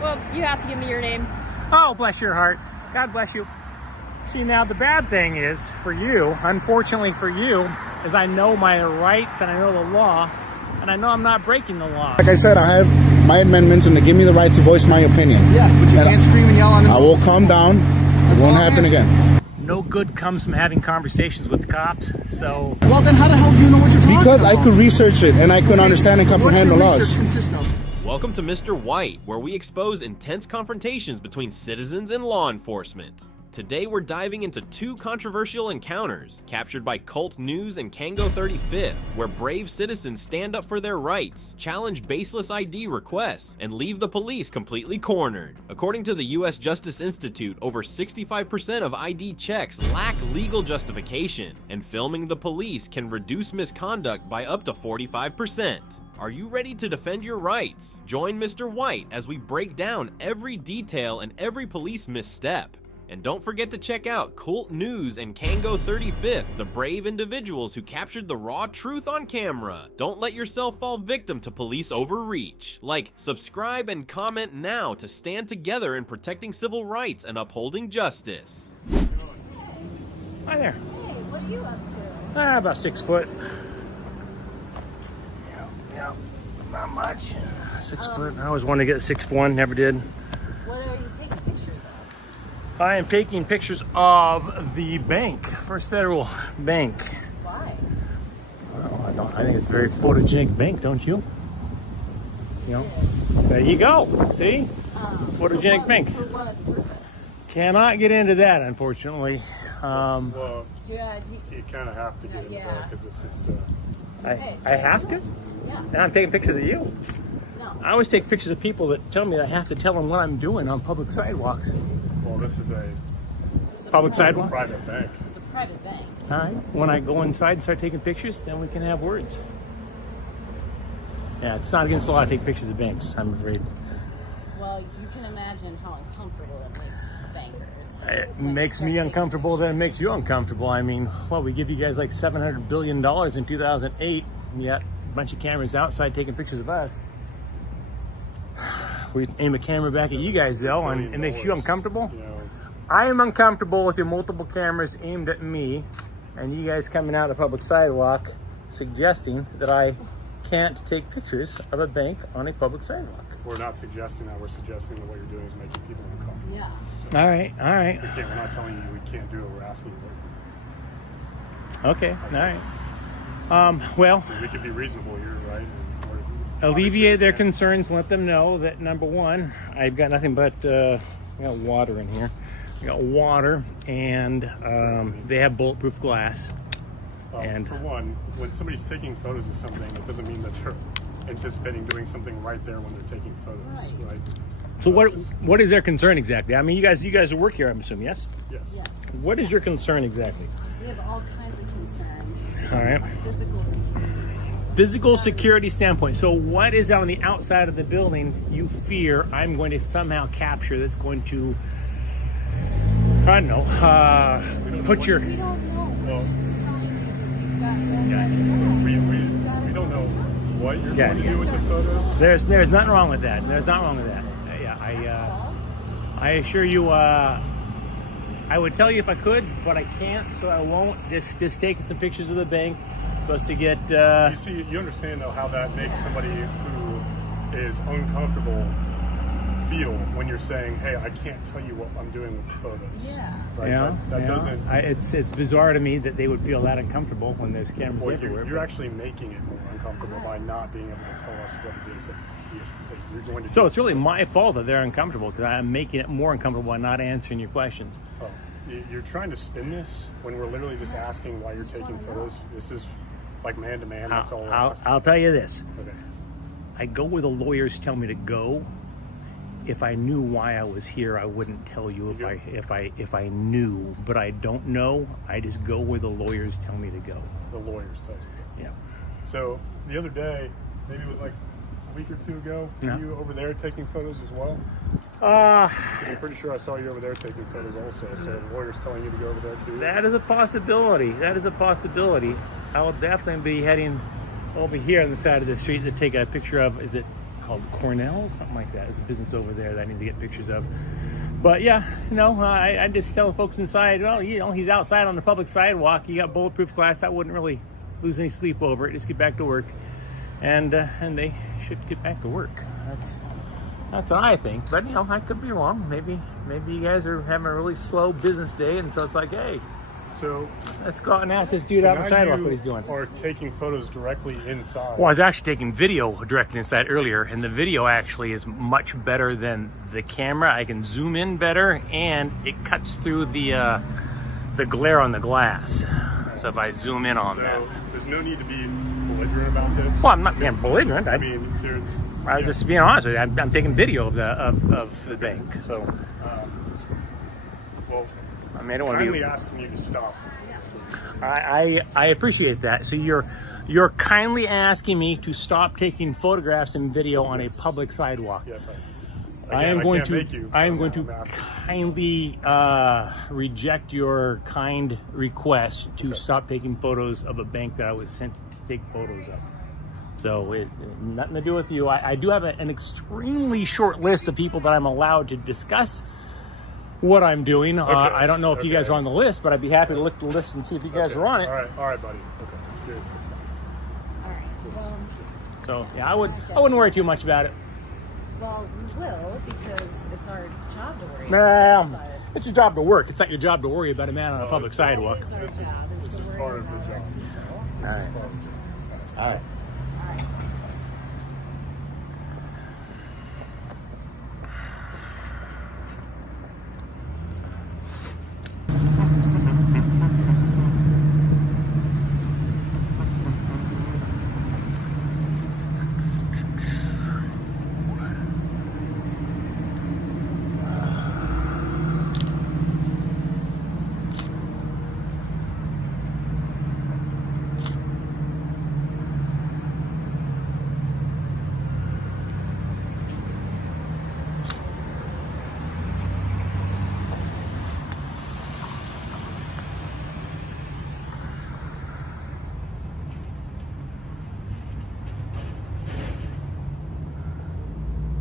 Well, you have to give me your name. Oh, bless your heart. God bless you. See, now the bad thing is for you, unfortunately for you, is I know my rights and I know the law, and I know I'm not breaking the law. Like I said, I have my amendments and they give me the right to voice my opinion. Yeah, but you can't scream and yell on the road. I will calm down. It won't happen again. No good comes from having conversations with cops, so... Well, then how the hell do you know what you're talking about? Because I could research it and I could understand and comprehend the laws. What's your research consist of? Welcome to Mr. White, where we expose intense confrontations between citizens and law enforcement. Today we're diving into two controversial encounters captured by KULT News and Kango35th, where brave citizens stand up for their rights, challenge baseless ID requests, and leave the police completely cornered. According to the US Justice Institute, over 65% of ID checks lack legal justification, and filming the police can reduce misconduct by up to 45%. Are you ready to defend your rights? Join Mr. White as we break down every detail and every police misstep. And don't forget to check out KULT News and Kango35th, the brave individuals who captured the raw truth on camera. Don't let yourself fall victim to police overreach. Like, subscribe, and comment now to stand together in protecting civil rights and upholding justice. Hi there. Hey, what are you up to? About 6 foot. Yeah, not much. 6 foot. I always wanted to get a 6'1", never did. What are you taking pictures of? I am taking pictures of the bank, First Federal Bank. Why? Well, I think it's a very photogenic bank, don't you? You know, there you go. See? Photogenic bank. For what purpose? Cannot get into that, unfortunately. Well, Yeah, you kind of have to get into that because this is. I have to? yeah. And I'm taking pictures of you. No. I always take pictures of people that tell me that I have to tell them what I'm doing on public sidewalks. Well, this is a It's a Public sidewalk? private bank. It's a private bank. All right. When I go inside and start taking pictures, then we can have words. Yeah, it's not against the law to take pictures of banks, I'm afraid. Well, you can imagine how uncomfortable it makes bankers. It when they makes start me taking uncomfortable, pictures. then it makes you uncomfortable. I mean, well, we give you guys like $700 billion in 2008, and yet a bunch of cameras outside taking pictures of us. We aim a camera back at you guys, though, and it makes you uncomfortable. You know, I am uncomfortable with your multiple cameras aimed at me, and you guys coming out the public sidewalk suggesting that I can't take pictures of a bank on a public sidewalk. we're not suggesting that. We're suggesting that what you're doing is making people uncomfortable. Yeah. So All right. we're not telling you we can't do it. We're asking you. Okay, all right. Well, We could be reasonable here, right? And alleviate their obviously we concerns, let them know that, number one, I've got nothing but I got water in here. I got water, and they have bulletproof glass. can't. For one, when somebody's taking photos of something, it doesn't mean that they're anticipating doing something right there when they're taking photos, right? So what is their concern exactly? I mean, you guys work here, I'm assuming, yes? Yes. Yes. What is your concern exactly? We have all kinds of concerns. All right. Physical security. Physical security standpoint. So what is on the outside of the building you fear I'm going to somehow capture that's going to, I don't know, put your... We don't know. We're Well- just telling you that you've got red flags. We don't know what you're Yeah. going to do with the photos. There's nothing wrong with that. There's nothing wrong with that. Yeah, I assure you, I would tell you if I could, but I can't, so I won't. Just taking some pictures of the bank, supposed to get. You see, you understand though how that makes somebody who is uncomfortable feel when you're saying, "Hey, I can't tell you what I'm doing with the photos." Yeah. Right? You know, that you know, doesn't. it's bizarre to me that they would feel that uncomfortable when there's cameras Well, everywhere. you're actually making it more uncomfortable by not being able to tell us what it is that you have to take. You're going to So do it's really my fault that they're uncomfortable because I'm making it more uncomfortable by not answering your questions. Oh, you're trying to spin this when we're literally just asking why you're taking photos. This is like man to man. That's all we're asking. I'll tell you this. Okay. I go where the lawyers tell me to go. If I knew why I was here, I wouldn't tell you if I knew, but I don't know. I just go where the lawyers tell me to go. The lawyers tell you. Yeah. So the other day, maybe it was like a week or two ago, Yeah. were you over there taking photos as well? 'Cause I'm pretty sure I saw you over there taking photos also. So the lawyer's telling you to go over there too. That is a possibility. That is a possibility. I will definitely be heading over here on the side of the street to take a picture of, is it called Cornell, something like that. It's a business over there that I need to get pictures of. But yeah, I just tell the folks inside, well, he's outside on the public sidewalk. He got bulletproof glass. I wouldn't really lose any sleep over it. Just get back to work, and they should get back to work. That's what I think. But I could be wrong. Maybe you guys are having a really slow business day, and so it's like, hey, So let's go out and ask this dude out on the sidewalk what he's doing. Or taking photos directly inside. Well, I was actually taking video directly inside earlier, and the video actually is much better than the camera. I can zoom in better, and it cuts through the glare on the glass. So if I zoom in on that. There's no need to be belligerent about this. Well, I'm not being belligerent. I mean, I was just being honest with you. I'm taking video of the bank. So, well, I mean, I don't want to kindly be. asking you to stop. I appreciate that. So you're kindly asking me to stop taking photographs and video on a public sidewalk. Yes, I am going can't make you. to I'm asking. kindly reject your kind request to stop taking photos of a bank that I was sent to take photos of. So it nothing to do with you. I do have an extremely short list of people that I'm allowed to discuss what I'm doing. I don't know if you guys are on the list, but I'd be happy to look at the list and see if you guys are on it. All right, buddy. Okay, good. All right. Well, So yeah, I wouldn't worry too much about it. well, we will because it's our job to worry Well, about. it's your job to work. It's not your job to worry about a man on a public sidewalk. It is our job is to worry part of about the job. people. All right. All right. All right.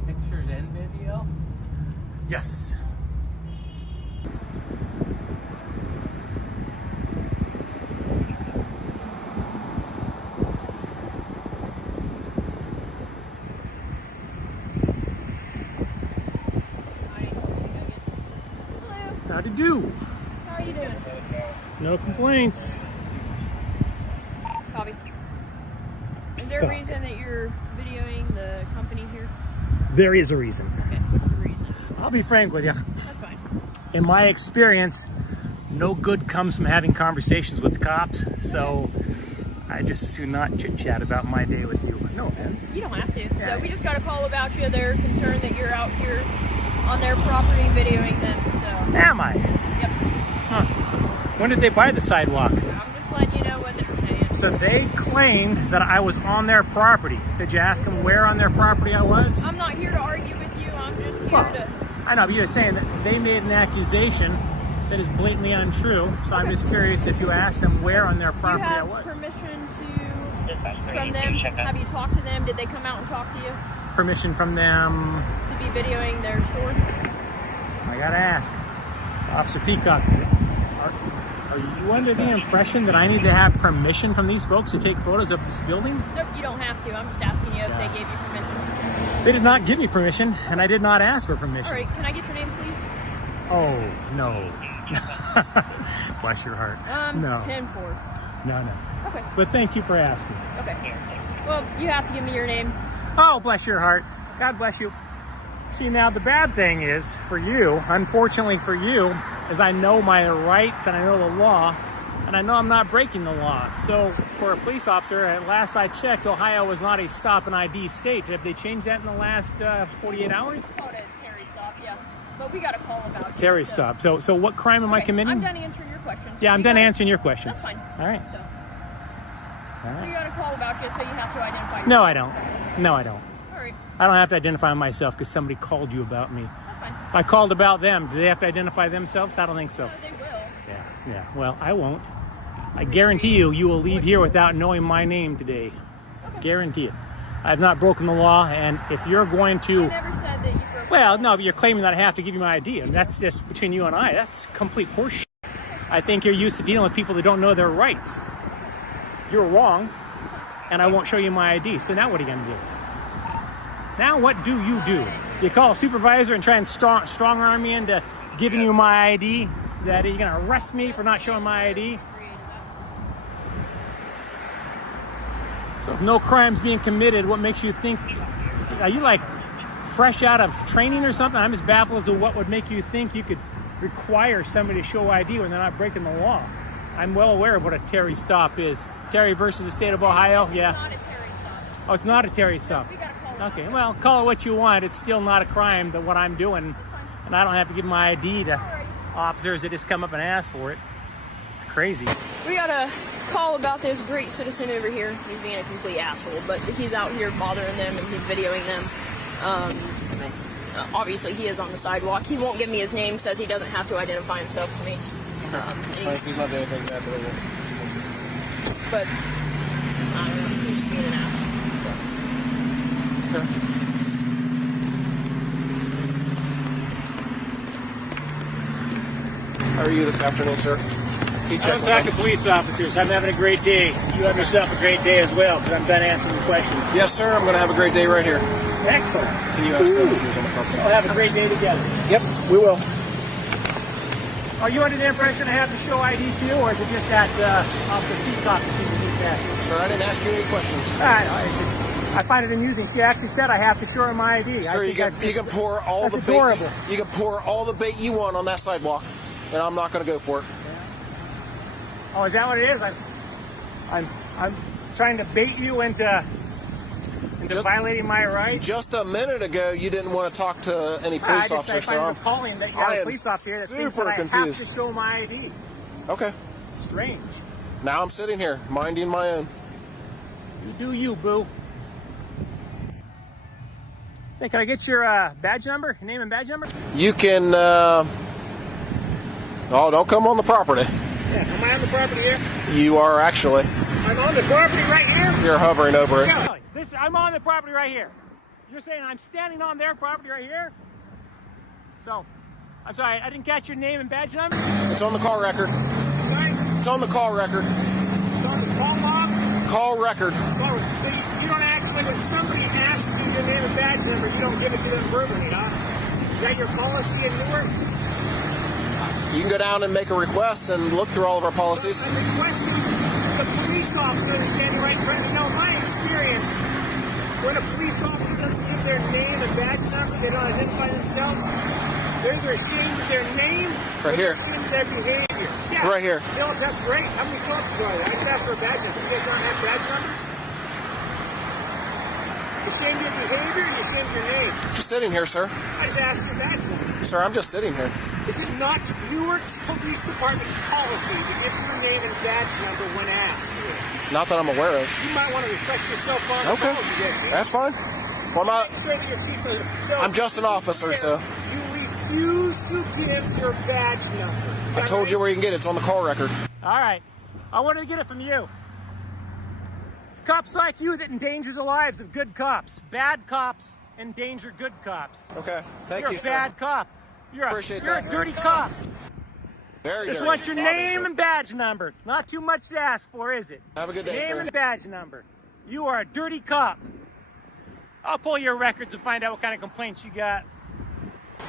Pictures and video? Yes. How'd you do? How are you doing? No complaints. Copy. Is there a reason that you're videoing the company here? There is a reason. Okay, what's the reason? I'll be frank with you. That's fine. In my experience, no good comes from having conversations with the cops, so I just as soon not chit-chat about my day with you. No offense. You don't have to. So we just got a call about you. They're concerned that you're out here on their property videoing them, so. Am I? Yep. Huh. When did they buy the sidewalk? I'm just letting you know what they're saying. So they claimed that I was on their property. Did you ask them where on their property I was? I'm not here to argue with you. I'm just here Well, to. I know, but you're saying that they made an accusation that is blatantly untrue. So I'm just curious if you asked them where on their Do you property I have was. permission from them? Have you talked to them? Did they come out and talk to you Permission from them. to be videoing their store? I gotta ask. Officer Peacock, are you under the impression that I need to have permission from these folks to take photos of this building? Nope, you don't have to. I'm just asking you if they gave you permission. They did not give me permission, and I did not ask for permission. All right, can I get your name, please? Oh, no. Bless your heart. No. 10-4. No. Okay. But thank you for asking. Okay. Well, you have to give me your name. Oh, bless your heart. God bless you. See, now the bad thing is for you, unfortunately for you, is I know my rights and I know the law, and I know I'm not breaking the law. So for a police officer, at last I checked, Ohio was not a stop and ID state. Have they changed that in the last 48 hours? It's called a Terry stop, yeah. But we got a call about it. Terry stop. So what crime am I committing? I'm done answering your questions. Yeah, I'm We done got- answering your questions. That's fine. All right. So, All right. we got a call about you, so you have to identify yourself. No, I don't. No, I don't. All right, I don't have to identify myself because somebody called you about me. that's fine. If I called about them, do they have to identify themselves? I don't think so. They will. Yeah. Well, I won't. I guarantee you will leave here without knowing my name today. Guarantee it. I have not broken the law, and if you're going to... I never said that you broke Well, no, but you're claiming that I have to give you my ID, and that's just between you and I. That's complete horseshit. I think you're used to dealing with people that don't know their rights. You're wrong, and I won't show you my ID. So now what are you going to do? Now what do? You call a supervisor and try and strong arm me into giving you my ID? That you're going to arrest me for not showing my ID? So if no crime's being committed, what makes you think... Are you like fresh out of training or something? I'm just baffled as to what would make you think you could require somebody to show ID when they're not breaking the law. I'm well aware of what a Terry stop is. Terry versus the state of Ohio, yeah. Not a Terry stop. Oh, it's not a Terry stop. We gotta call it. Okay, well, call it what you want. It's still not a crime that what I'm doing, and I don't have to give my ID to officers that just come up and ask for it. It's crazy. We got a call about this great citizen over here. He's being a complete asshole, but he's out here bothering them and he's videoing them. Obviously, he is on the sidewalk. He won't give me his name, says he doesn't have to identify himself to me. He's not doing anything bad, but I don't know. He's just being an ass. How are you this afternoon, sir? I'm back to police officers. I'm having a great day. You have yourself a great day as well, because I'm done answering the questions. Yes, sir. I'm going to have a great day right here. Excellent. Can you ask them if he was on the property? We'll have a great day together. Yep, we will. Are you under the impression I have to show ID to you, or is it just that Officer Peacock that seems to need that? Sir, I didn't ask you any questions. I find it amusing. She actually said I have to show her my ID. Sir, you can pour all the adorable. bait. You can pour all the bait you want on that sidewalk, and I'm not going to go for it. Oh, is that what it is? I'm trying to bait you into violating my rights. Just a minute ago, you didn't want to talk to any police officer. I find it appalling that you have a police officer here that thinks that I have to show my ID. Okay. Strange. Now I'm sitting here, minding my own. You do you, boo. Hey, can I get your badge number? Your name and badge number? You can, oh, don't come on the property. Yeah, am I on the property here? You are actually. I'm on the property right here? You're hovering over it. Yeah, I'm on the property right here. You're saying I'm standing on their property right here? So, I'm sorry, I didn't catch your name and badge number? It's on the call record. Sorry? It's on the call record. It's on the call log? Call record. Oh, so you don't actually, when somebody asks you your name and badge number, you don't give it to them verbally, huh? Is that your policy in Newark? You can go down and make a request and look through all of our policies. I'm requesting the police officer standing right in front of me. Now, my experience, when a police officer doesn't give their name and badge number, they don't identify themselves, they're either ashamed of their name right or here. they're ashamed of their behavior. Yeah, it's right here. Phil, that's great. How many officers are there? I just asked for a badge number. You guys don't have badge numbers? You ashamed of your behavior or you ashamed of your name? Just sitting here, sir. I just asked for a badge number. Sir, I'm just sitting here. Is it not Newark's Police Department policy to give your name and badge number when asked? Not that I'm aware of. You might want to refresh yourself on the policy there, Chief. That's fine. Well, I'm not. Say to your chief, so I'm just an officer, so. You refuse to give your badge number. I told you where you can get it. It's on the call record. All right. I wanted to get it from you. It's cops like you that endangers the lives of good cops. Bad cops endanger good cops. Okay. Thank You're you, a sir. bad cop. You're a dirty cop. Very Just dirty. want your name and badge number. Not too much to ask for, is it? Have a good day, name sir. and badge number. You are a dirty cop. I'll pull your records and find out what kind of complaints you got.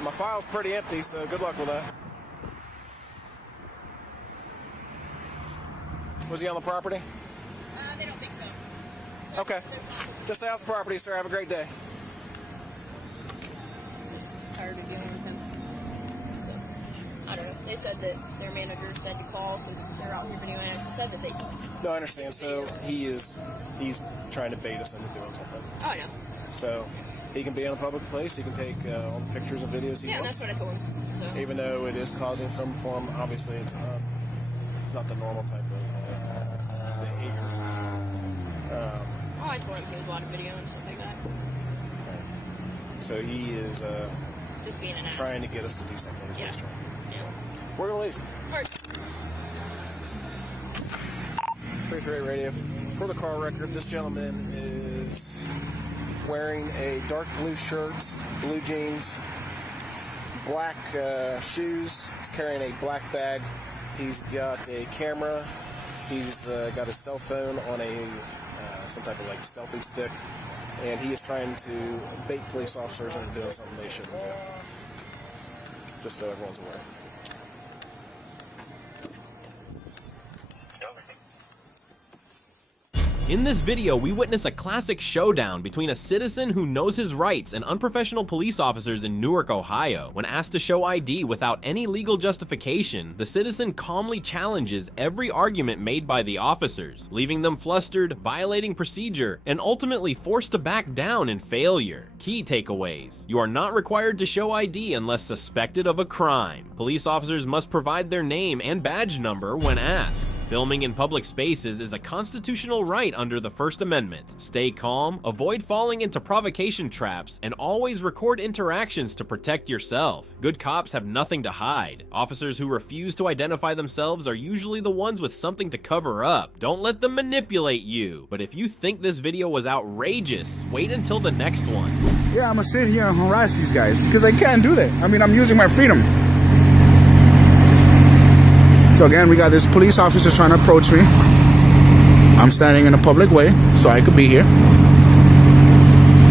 My file's pretty empty, so good luck with that. Was he on the property? They don't think so. Okay. Just stay off the property, sir. Have a great day. Just tired of dealing with him. So, I don't know. They said that their manager said to call because they're out here videoing. I said that they called. No, I understand. So he's trying to bait us into doing something. Oh, I know. So he can be in a public place. He can take all the pictures and videos he Yeah, wants. that's what I told him. So. Even though it is causing some form, obviously it's not the normal type of behavior. I told him he was allowed to video and stuff like that. So he is Just being an ass. trying to get us to do something. Is what he's trying. Yeah. We're gonna leave. All right. Free Radio. For the car record, this gentleman is wearing a dark blue shirt, blue jeans, black shoes. He's carrying a black bag. He's got a camera. He's got a cell phone on a some type of like selfie stick, and he is trying to bait police officers into doing something they shouldn't do. Just so everyone's aware. In this video, we witness a classic showdown between a citizen who knows his rights and unprofessional police officers in Newark, Ohio. When asked to show ID without any legal justification, the citizen calmly challenges every argument made by the officers, leaving them flustered, violating procedure, and ultimately forced to back down in failure. Key takeaways: you are not required to show ID unless suspected of a crime. Police officers must provide their name and badge number when asked. Filming in public spaces is a constitutional right under the First Amendment. Stay calm, avoid falling into provocation traps, and always record interactions to protect yourself. Good cops have nothing to hide. Officers who refuse to identify themselves are usually the ones with something to cover up. Don't let them manipulate you. But if you think this video was outrageous, wait until the next one. Yeah, I'm gonna sit here and harass these guys because I can't do that. I mean, I'm using my freedom. So again, we got this police officer trying to approach me. I'm standing in a public way, so I could be here.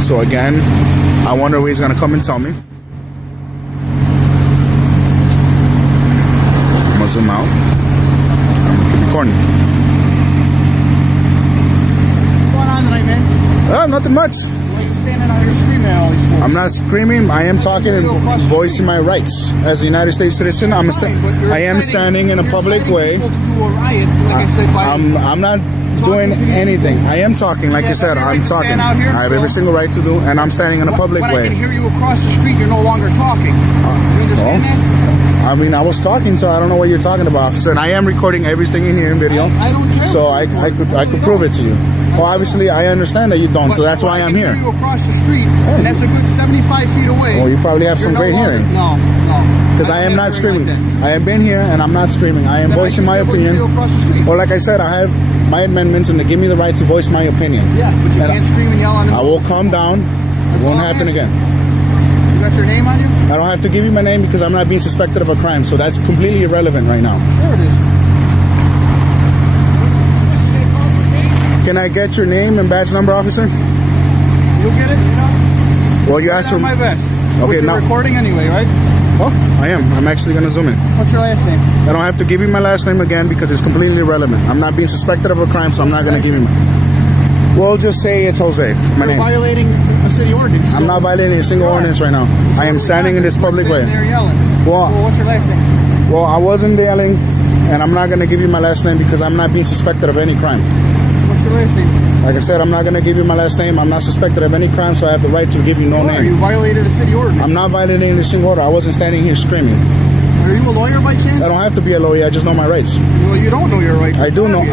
So again, I wonder where he's gonna come and tell me. I'm gonna zoom out. I'm gonna keep recording. What's going on tonight, man? Nothing much. Why are you standing out here screaming at all these folks? I'm not screaming. I am talking and voicing my rights as a United States citizen. I am standing in a public way. I'm not doing anything. I am talking, like I said. I'm talking. I have every single right to do, and I'm standing in a public way. When I can hear you across the street, you're no longer talking. You understand that? I mean, I was talking, so I don't know what you're talking about, officer. And I am recording everything in here in video. I don't care. So I could prove it to you. Well, obviously, I understand that you don't, so that's why I'm here. I can hear you across the street, and that's a good 75 feet away. Well, you probably have some great hearing. No. Because I am not screaming. I have been here, and I'm not screaming. I am voicing my opinion. Well, like I said, I have my amendments, and they give me the right to voice my opinion. Yeah, but you can't scream and yell on the I will calm down. It won't happen again. You got your name on you? I don't have to give you my name because I'm not being suspected of a crime, so that's completely irrelevant right now. There it is. Can I get your name and badge number, officer? You'll get it, you know? Well, you asked for my vest. Okay, you're now recording anyway, right? Oh, I am. I'm actually going to zoom in. What's your last name? I don't have to give you my last name again because it's completely irrelevant. I'm not being suspected of a crime, so I'm not going to give you my... We'll just say it's Jose. My name. You're violating a city ordinance. I'm not violating a single ordinance right now. I am standing in this public way. They're yelling. Well, what's your last name? Well, I wasn't yelling, and I'm not going to give you my last name because I'm not being suspected of any crime. What's your last name? Like I said, I'm not going to give you my last name. I'm not suspected of any crime, so I have the right to give you no name. You violated a city ordinance. I'm not violating the single order. I wasn't standing here screaming. Are you a lawyer by chance? I don't have to be a lawyer. I just know my rights. Well, you don't know your rights. I do know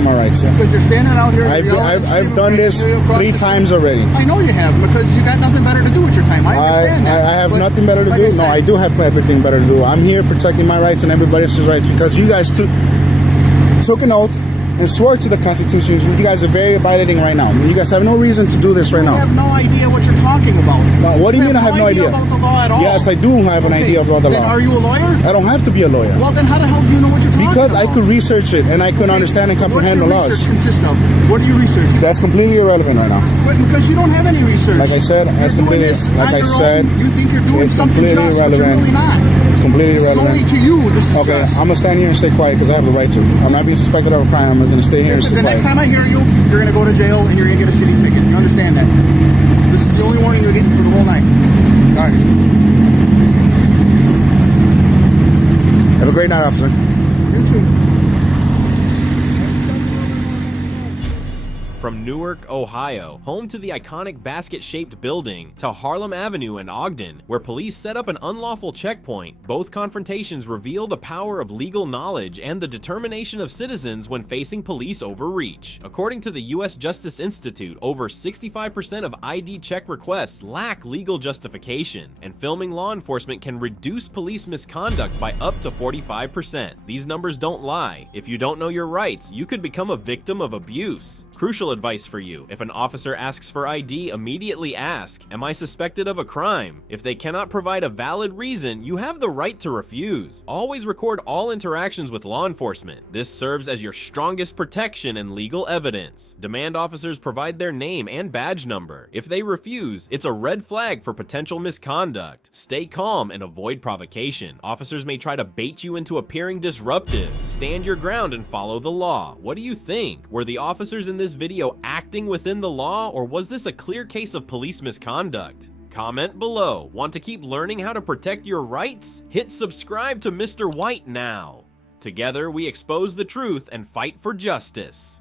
my rights. Yeah. Because you're standing out here. I've done this 3 times already. I know you have, because you got nothing better to do with your time. I understand that. I have nothing better to do. No, I do have everything better to do. I'm here protecting my rights and everybody else's rights because you guys took an oath and swore to the Constitution. You guys are very violating right now. You guys have no reason to do this right now. I have no idea what you're talking about. No, what do you mean I have no idea? About the law at all? Yes, I do have an idea about the law. Then are you a lawyer? I don't have to be a lawyer. Well, then how the hell do you know what you're talking about? Because I could research it and I could understand and comprehend the laws. What's your research consist of? What do you research? That's completely irrelevant right now. Because you don't have any research. Like I said, that's completely. Like I said, you think you're doing something just, but you're really not. It's completely irrelevant. Only to you. This is okay. I'm gonna stand here and stay quiet because I have the right to. I'm not being suspected of a crime. I'm just gonna stay here and stay quiet. The next time I hear you, you're gonna go to jail and you're gonna get a city ticket. You understand that? This is the only warning you're getting for the whole night. All right. Have a great night, officer. You too. From Newark, Ohio, home to the iconic basket-shaped building, to Harlem Avenue and Ogden, where police set up an unlawful checkpoint, both confrontations reveal the power of legal knowledge and the determination of citizens when facing police overreach. According to the U.S. Justice Institute, over 65% of ID check requests lack legal justification, and filming law enforcement can reduce police misconduct by up to 45%. These numbers don't lie. If you don't know your rights, you could become a victim of abuse. Crucial advice advice for you. If an officer asks for ID, immediately ask, "Am I suspected of a crime?" If they cannot provide a valid reason, you have the right to refuse. Always record all interactions with law enforcement. This serves as your strongest protection and legal evidence. Demand officers provide their name and badge number. If they refuse, it's a red flag for potential misconduct. Stay calm and avoid provocation. Officers may try to bait you into appearing disruptive. Stand your ground and follow the law. What do you think? Were the officers in this video acting within the law, or was this a clear case of police misconduct? Comment below. Want to keep learning how to protect your rights? Hit subscribe to Mr. White now. Together, we expose the truth and fight for justice.